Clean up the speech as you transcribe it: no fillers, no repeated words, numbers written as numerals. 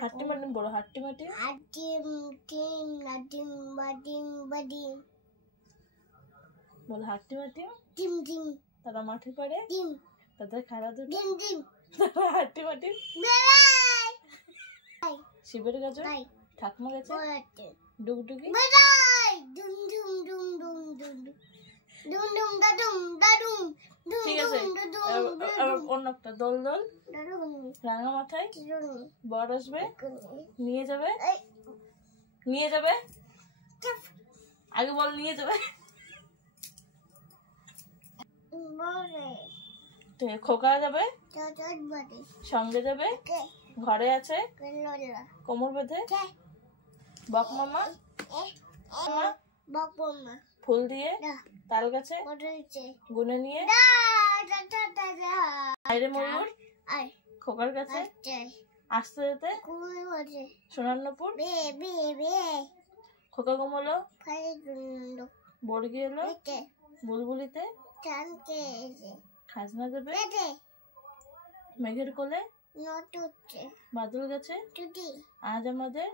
হাট্টি মাটিম বলো, হাট্টি মাটি বলো, হাট্টি মাটি তারা মাঠে পড়ে তাদের খেলা দুটো তারা হাট্টি মাটি শিবের গাজর ঠাকুমা গেছে ডুগডুগি ঠিক আছে। অন্য একটা দোল দোল রাঙা মাথায় বর আসবে নিয়ে যাবে আগে বল নিয়ে যাবে খোকা যাবে সঙ্গে যাবে ঘরে আছে কোমর বেঁধে বক মামা ফুল দিয়ে তাল গাছে গুনে নিয়ে বাইরে ময়ূর খোকার কাছে আসতে যেতে সোনারনপুর খোকা ঘুমলো বর্গি এলো বুলবুলিতে খাজনা দেবে মেঘের কোলে বাদল গেছে আজ আমাদের